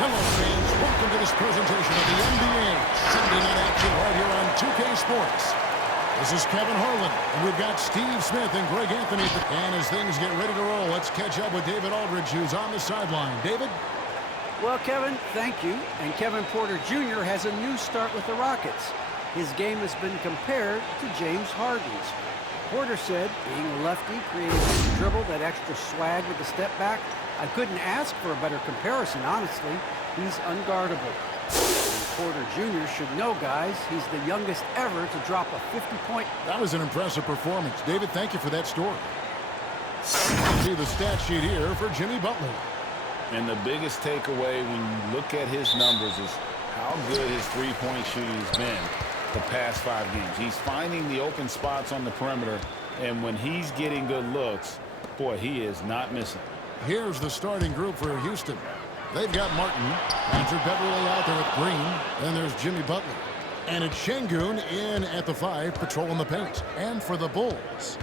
Hello, fans. Welcome to this presentation of the NBA Sunday Night Action right here on 2K Sports. This is Kevin Harlan, and we've got Steve Smith and Greg Anthony. And as things get ready to roll, let's catch up with David Aldridge, who's on the sideline. David? Well, Kevin, thank you. And Kevin Porter Jr. has a new start with the Rockets. His game has been compared to James Harden's. Porter said being a lefty created his dribble, that extra swag with the step back. I couldn't ask for a better comparison, honestly. He's unguardable. And Porter Jr. should know, guys, he's the youngest ever to drop a 50-point. That was an impressive performance. David, thank you for that story. See the stat sheet here for Jimmy Butler. And the biggest takeaway when you look at his numbers is how good his three-point shooting has been the past 5 games. He's finding the open spots on the perimeter, and when he's getting good looks, boy, he is not missing. Here's the starting group for Houston. They've got Martin, Patrick Beverley out there with Green, then there's Jimmy Butler. And it's Şengün in at the 5, patrolling the paint. And for the Bulls,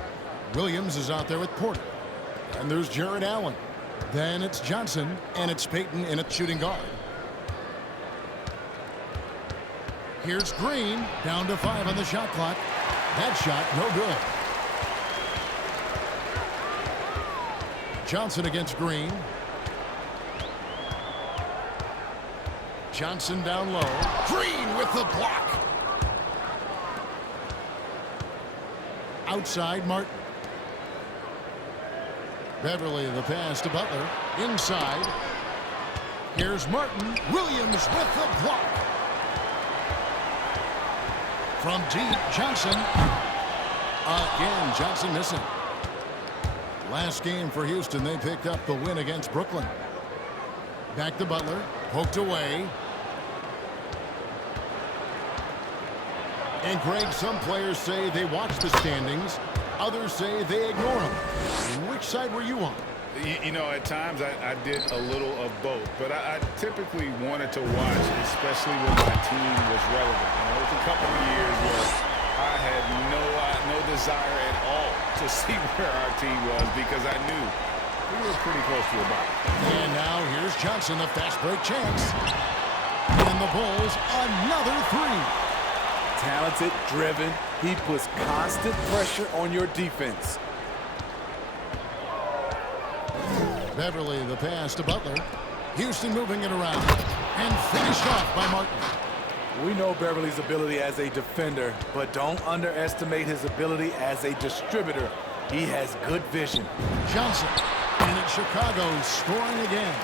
Williams is out there with Porter. And there's Jared Allen. Then it's Johnson, and it's Payton in at shooting guard. Here's Green, down to 5 on the shot clock. That shot, no good. Johnson against Green. Johnson down low. Green with the block. Outside, Martin. Beverley, the pass to Butler. Inside. Here's Martin. Williams with the block. From deep, Johnson. Again, Johnson missing. Last game for Houston, they picked up the win against Brooklyn. Back to Butler. Poked away. And Greg, some players say they watch the standings. Others say they ignore them. Which side were you on? You know, at times I did a little of both, but I typically wanted to watch, especially when my team was relevant. You know, there was a couple of years where I had no desire at all to see where our team was because I knew we were pretty close to a bye. And now here's Johnson, the fast break chance. And the Bulls, another 3. Talented, driven, he puts constant pressure on your defense. Beverley, the pass to Butler. Houston moving it around. And finished off by Martin. We know Beverley's ability as a defender, but don't underestimate his ability as a distributor. He has good vision. Johnson. And it's Chicago scoring again.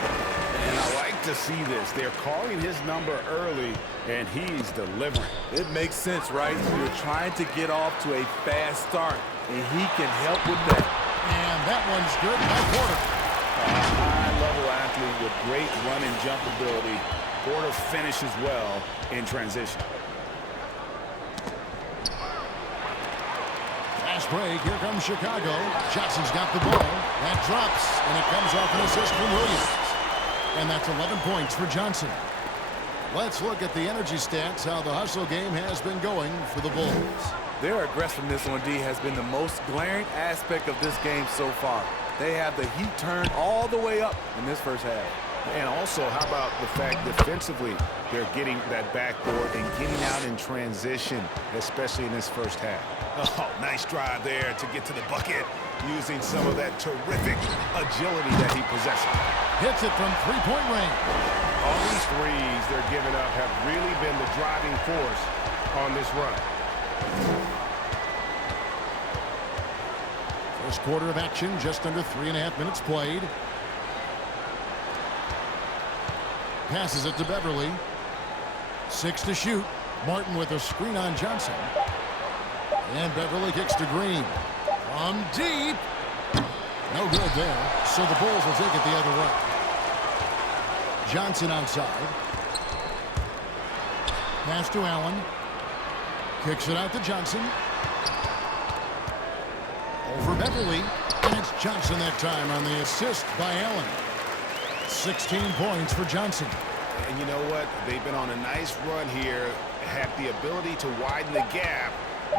And I like to see this. They're calling his number early, and he's delivering. It makes sense, right? You're trying to get off to a fast start, and he can help with that. And that one's good by Porter. A high-level athlete with great run and jump ability. Porter finishes well in transition. Fast break. Here comes Chicago. Johnson's got the ball. That drops, and it comes off an assist from Williams. And that's 11 points for Johnson. Let's look at the energy stats, how the hustle game has been going for the Bulls. Their aggressiveness on D has been the most glaring aspect of this game so far. They have the heat turned all the way up in this first half. And also, how about the fact defensively, they're getting that backboard and getting out in transition, especially in this first half. Oh, nice drive there to get to the bucket, using some of that terrific agility that he possesses. Hits it from three-point range. All these threes they're giving up have really been the driving force on this run. First quarter of action, just under 3.5 minutes played. Passes it to Beverley. 6 to shoot. Martin with a screen on Johnson. And Beverley kicks to Green. From deep. No good there. So the Bulls will take it the other way. Johnson outside. Pass to Allen. Kicks it out to Johnson. Over Beverley. And it's Johnson that time on the assist by Allen. 16 points for Johnson. And you know what? They've been on a nice run here, had the ability to widen the gap.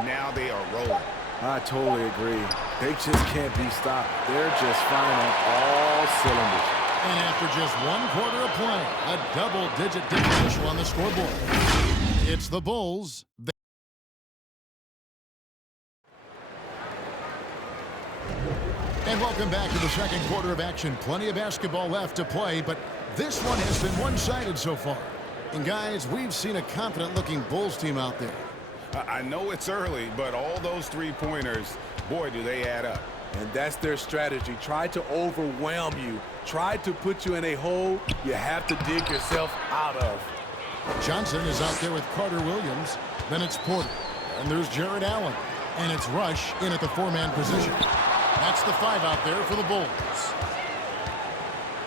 Now they are rolling. I totally agree. They just can't be stopped. They're just firing on all cylinders. And after just 1 quarter of play, a double-digit differential on the scoreboard. It's the Bulls. And welcome back to the second quarter of action. Plenty of basketball left to play, but this one has been one-sided so far. And guys, we've seen a confident-looking Bulls team out there. I know it's early, but all those three-pointers, boy, do they add up. And that's their strategy. Try to overwhelm you. Try to put you in a hole you have to dig yourself out of. Johnson is out there with Carter Williams. Then it's Porter. And there's Jared Allen. And it's Rush in at the 4-man position. That's the 5 out there for the Bulls.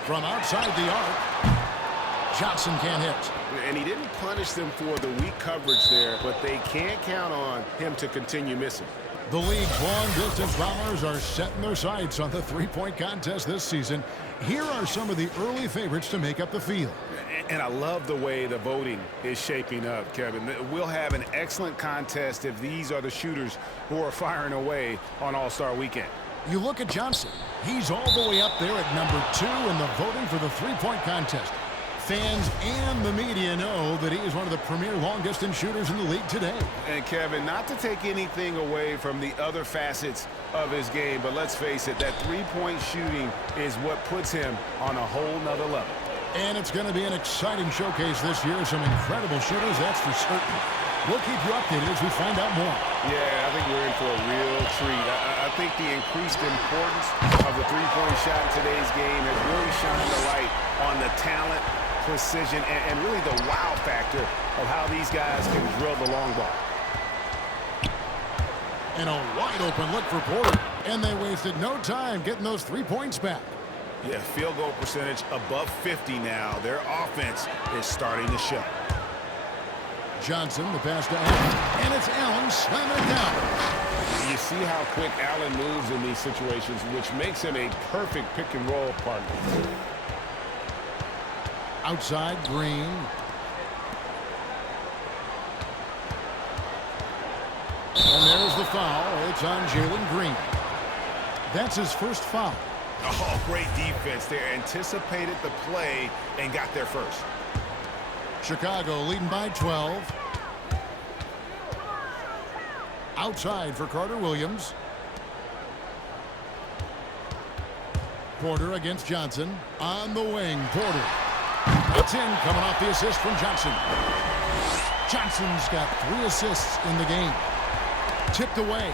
From outside the arc, Johnson can't hit. And he didn't punish them for the weak coverage there, but they can't count on him to continue missing. The league's long-distance bombers are setting their sights on the three-point contest this season. Here are some of the early favorites to make up the field. And I love the way the voting is shaping up, Kevin. We'll have an excellent contest if these are the shooters who are firing away on All-Star Weekend. You look at Johnson. He's all the way up there at number 2 in the voting for the three-point contest. Fans and the media know that he is one of the premier long-distance shooters in the league today. And, Kevin, not to take anything away from the other facets of his game, but let's face it, that three-point shooting is what puts him on a whole nother level. And it's going to be an exciting showcase this year. Some incredible shooters, that's for certain. We'll keep you updated as we find out more. Yeah, I think we're in for a real treat. I think the increased importance of the three-point shot in today's game has really shined the light on the talent, precision, and really the wow factor of how these guys can drill the long ball. And a wide-open look for Porter. And they wasted no time getting those 3 points back. Yeah, field goal percentage above 50 now. Their offense is starting to show. Johnson, the pass to Allen. And it's Allen slamming it down. You see how quick Allen moves in these situations, which makes him a perfect pick-and-roll partner. Outside, Green. And there's the foul. It's on Jalen Green. That's his first foul. Oh, great defense there. Anticipated the play and got there first. Chicago leading by 12. Outside for Carter Williams. Porter against Johnson. On the wing, Porter. It's in, coming off the assist from Johnson. Johnson's got 3 assists in the game. Tipped away.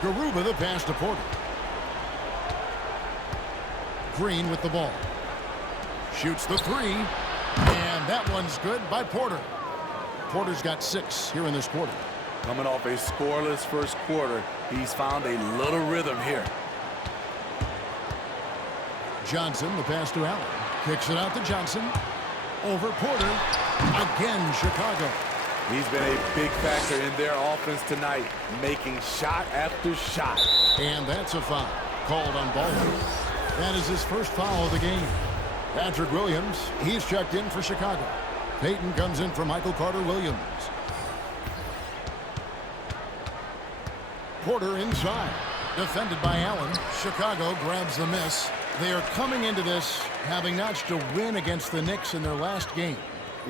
Garuba the pass to Porter. Green with the ball. Shoots the 3. And that one's good by Porter. Porter's got 6 here in this quarter. Coming off a scoreless first quarter, he's found a little rhythm here. Johnson, the pass to Allen. Kicks it out to Johnson. Over Porter. Again, Chicago. He's been a big factor in their offense tonight, making shot after shot. And that's a foul called on Baldwin. That is his first foul of the game. Patrick Williams, he's checked in for Chicago. Payton comes in for Michael Carter Williams. Porter inside. Defended by Allen. Chicago grabs the miss. They are coming into this having notched a win against the Knicks in their last game.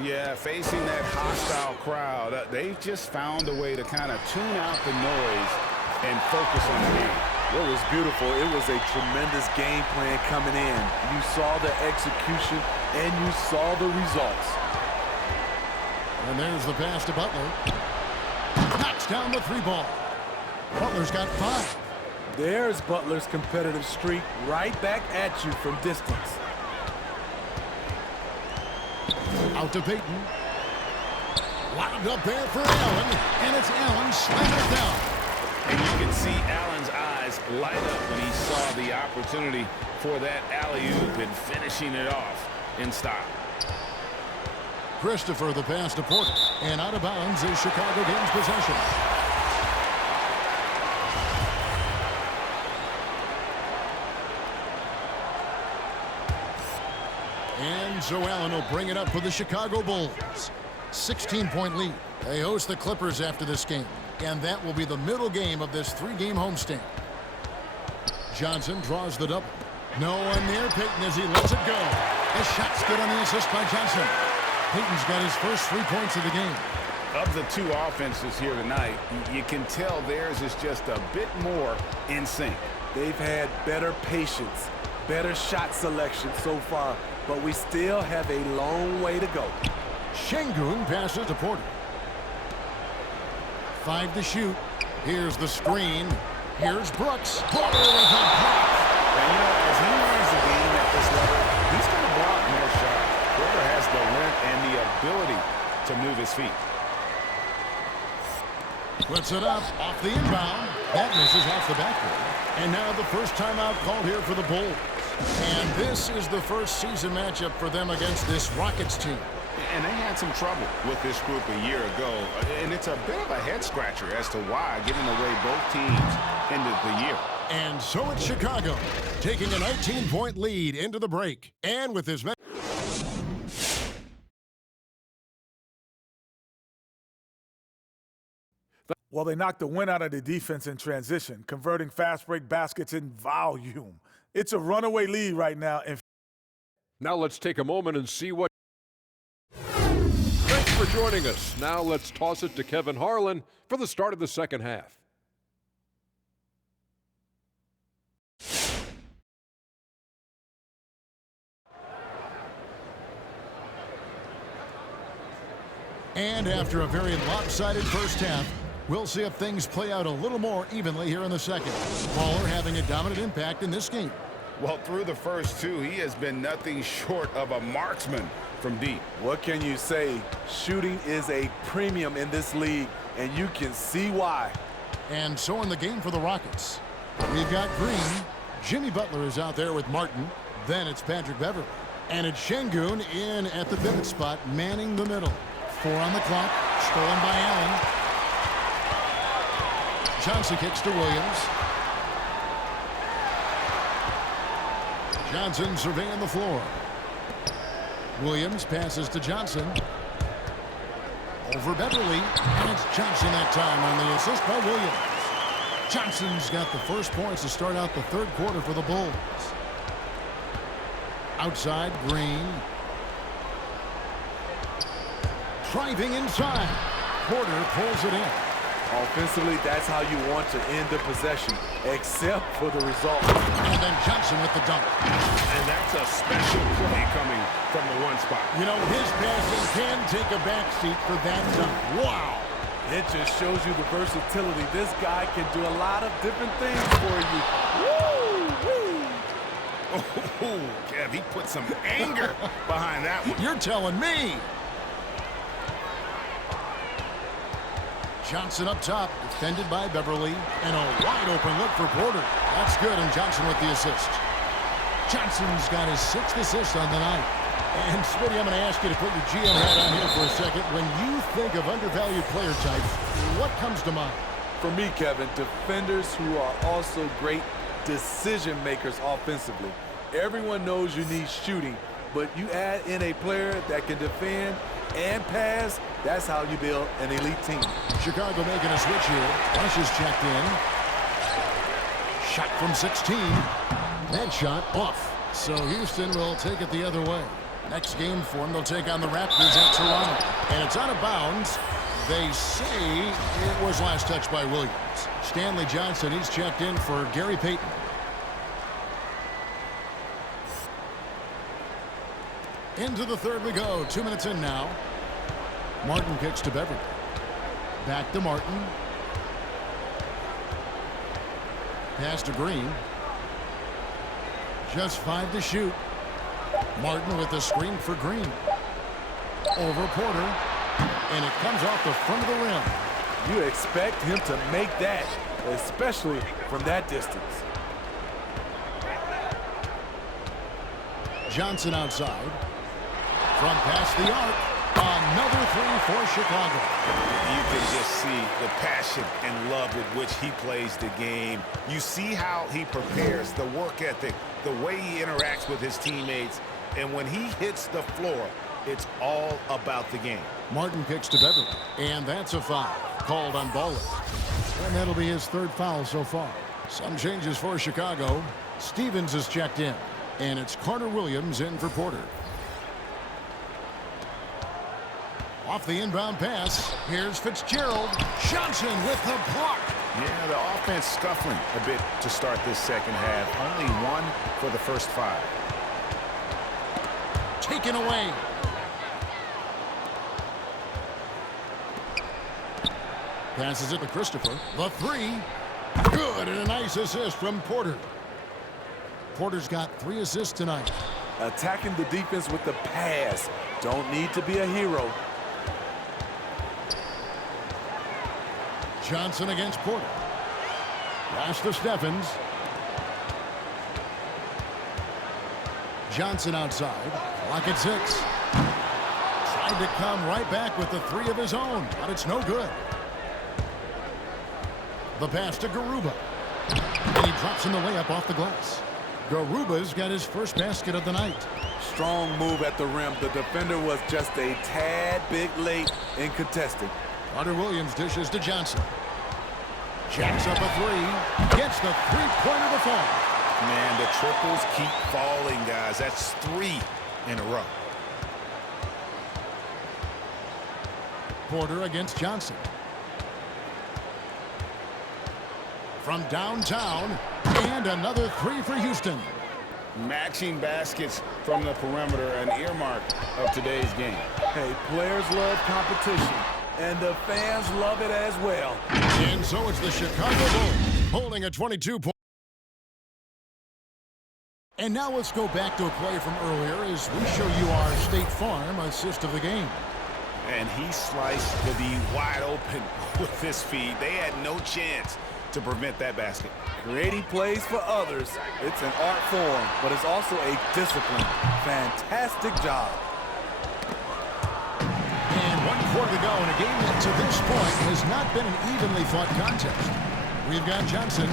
Yeah, facing that hostile crowd, they've just found a way to kind of tune out the noise and focus on the game. What was beautiful, it was a tremendous game plan coming in. You saw the execution and you saw the results. And there's the pass to Butler. Knocks down the 3 ball. Butler's got 5. There's Butler's competitive streak right back at you from distance. Out to Payton. Lobbed up there for Allen. And it's Allen slamming it down. And you can see Allen's eyes light up when he saw the opportunity for that alley-oop and finishing it off in style. Christopher the pass to Porter. And out of bounds is Chicago gains possession. And so Allen will bring it up for the Chicago Bulls. 16-point lead. They host the Clippers after this game. and that will be the middle game of this 3-game homestand. Johnson draws the double. No one near Payton as he lets it go. The shot's good on the assist by Johnson. Payton's got his first 3 points of the game. Of the two offenses here tonight, you can tell theirs is just a bit more in sync. They've had better patience, better shot selection so far, but we still have a long way to go. Şengün passes to Porter. 5 to shoot. Here's the screen. Here's Brooks. Porter with a block. And you know, as he learns the game at this level, he's going to block more shots. Porter has the length and the ability to move his feet. Puts it up off the inbound. That misses off the backboard. And now the first timeout called here for the Bulls. And this is the first season matchup for them against this Rockets team. And they had some trouble with this group a year ago. And it's a bit of a head-scratcher as to why, given the way both teams ended the year. And so it's Chicago, taking a 19-point lead into the break. And with his... Well, they knocked the wind out of the defense in transition, converting fast break baskets in volume. It's a runaway lead right now. Now let's take a moment and see what... Thanks for joining us. Now let's toss it to Kevin Harlan for the start of the second half. And after a very lopsided first half, we'll see if things play out a little more evenly here in the second. Waller having a dominant impact in this game. Well, through the first two, he has been nothing short of a marksman from deep. What can you say? Shooting is a premium in this league, and you can see why. And so in the game for the Rockets, we've got Green. Jimmy Butler is out there with Martin. Then it's Patrick Beverley. And it's Şengün in at the pivot spot, manning the middle. 4 on the clock, stolen by Allen. Johnson kicks to Williams. Johnson surveying the floor. Williams passes to Johnson. Over Beverley. And it's Johnson that time on the assist by Williams. Johnson's got the first points to start out the third quarter for the Bulls. Outside, Green. Driving inside. Porter pulls it in. Offensively, that's how you want to end the possession, except for the result. And then Johnson with the dunk. And that's a special play coming from the one spot. You know, his passing can take a backseat for that dunk. Wow. It just shows you the versatility. This guy can do a lot of different things for you. Woo! Oh, Kev, he put some anger behind that one. You're telling me. Johnson up top, defended by Beverley, and a wide open look for Porter. That's good, and Johnson with the assist. Johnson's got his 6th assist on the night. And Smitty, I'm going to ask you to put your GM hat on here for a second. When you think of undervalued player types, what comes to mind? For me, Kevin, defenders who are also great decision makers offensively. Everyone knows you need shooting, but you add in a player that can defend and pass, that's how you build an elite team. Chicago making a switch here. Rush is checked in. Shot from 16. That shot off. So Houston will take it the other way. Next game for them, they'll take on the Raptors at Toronto. And it's out of bounds. They say it was last touched by Williams. Stanley Johnson, he's checked in for Gary Payton. Into the third we go. 2 minutes in now. Martin kicks to Beverley. Back to Martin. Pass to Green. Just 5 to shoot. Martin with the screen for Green. Over Porter. And it comes off the front of the rim. You expect him to make that, especially from that distance. Johnson outside. From past the arc. Another 3 for Chicago. You can just see the passion and love with which he plays the game. You see how he prepares, the work ethic, the way he interacts with his teammates. And when he hits the floor, It's all about the game. Martin kicks to Beverly, and that's a foul called on Baller. And that'll be his third foul so far. Some changes for Chicago. Stevens is checked in, and it's Carter Williams in for Porter. Off the inbound pass, here's Fitzgerald. Johnson with the block. Yeah, the offense scuffling a bit to start this second half. Only one for the first 5. Taken away. Passes it to Christopher. The 3. Good, and a nice assist from Porter. Porter's got 3 assists tonight. Attacking the defense with the pass. Don't need to be a hero. Johnson against Porter. Pass to Steffens. Johnson outside. Clock at 6. Tried to come right back with the 3 of his own, but it's no good. The pass to Garuba. And he drops in the layup off the glass. Garuba's got his first basket of the night. Strong move at the rim. The defender was just a tad bit late in contesting. Carter Williams dishes to Johnson. Jacks up a 3. Gets the three-pointer to fall. Man, the triples keep falling, guys. That's 3 in a row. Porter against Johnson. From downtown, and another 3 for Houston. Matching baskets from the perimeter, an earmark of today's game. Hey, players love competition, and the fans love it as well. And so it's the Chicago Bulls holding a 22-point. And now let's go back to a play from earlier as we show you our State Farm assist of the game. And he sliced the D wide open with his feed. They had no chance to prevent that basket. Creating plays for others, it's an art form, but it's also a discipline. Fantastic job. And 1 quarter to go in a game that to this point has not been an evenly fought contest. We've got Johnson.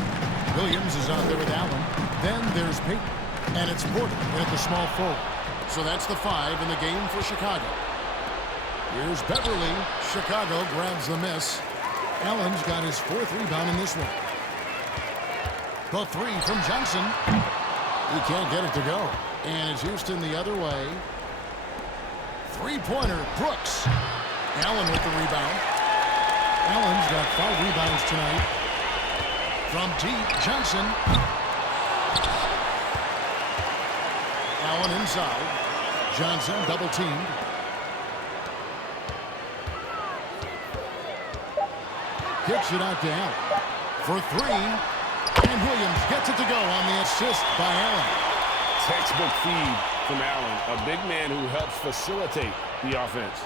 Williams is out there with Allen. Then there's Peyton. And it's Porter at the small forward. So that's the 5 in the game for Chicago. Here's Beverly. Chicago grabs the miss. Allen's got his 4th rebound in this one. The 3 from Johnson. He can't get it to go. And it's Houston the other way. 3-pointer, Brooks. Allen with the rebound. Allen's got 5 rebounds tonight. From deep, Johnson. Allen inside. Johnson double-teamed. Kicks it out to Allen for 3. And Williams gets it to go on the assist by Allen. Textbook feed from Allen, a big man who helps facilitate the offense.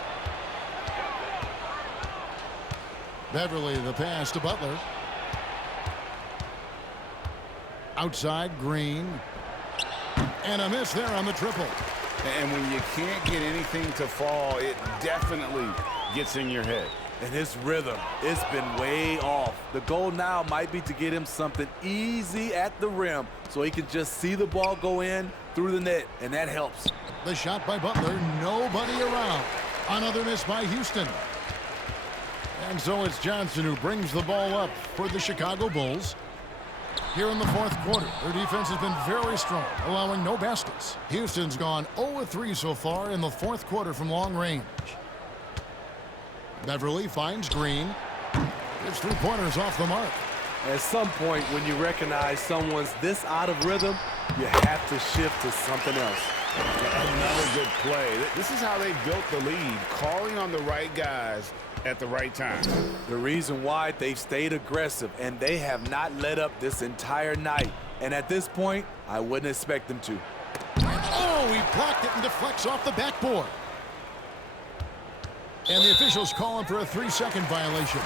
Beverly, the pass to Butler. Outside, Green. And a miss there on the triple. And when you can't get anything to fall, it definitely gets in your head. And his rhythm, it's been way off. The goal now might be to get him something easy at the rim so he can just see the ball go in through the net, and that helps. The shot by Butler, nobody around. Another miss by Houston. And so it's Johnson who brings the ball up for the Chicago Bulls. Here in the 4th quarter, their defense has been very strong, allowing no baskets. Houston's gone 0-3 so far in the 4th quarter from long range. Beverly finds Green. His 3-pointers off the mark. At some point, when you recognize someone's this out of rhythm, you have to shift to something else. Another good play. This is how they built the lead, calling on the right guys at the right time. The reason why they've stayed aggressive, and they have not let up this entire night. And at this point, I wouldn't expect them to. Oh, he blocked it and deflects off the backboard. And the officials call him for a 3-second violation.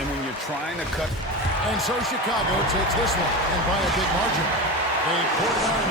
And when you're trying to cut... And so Chicago takes this one, and by a big margin. They poured it out.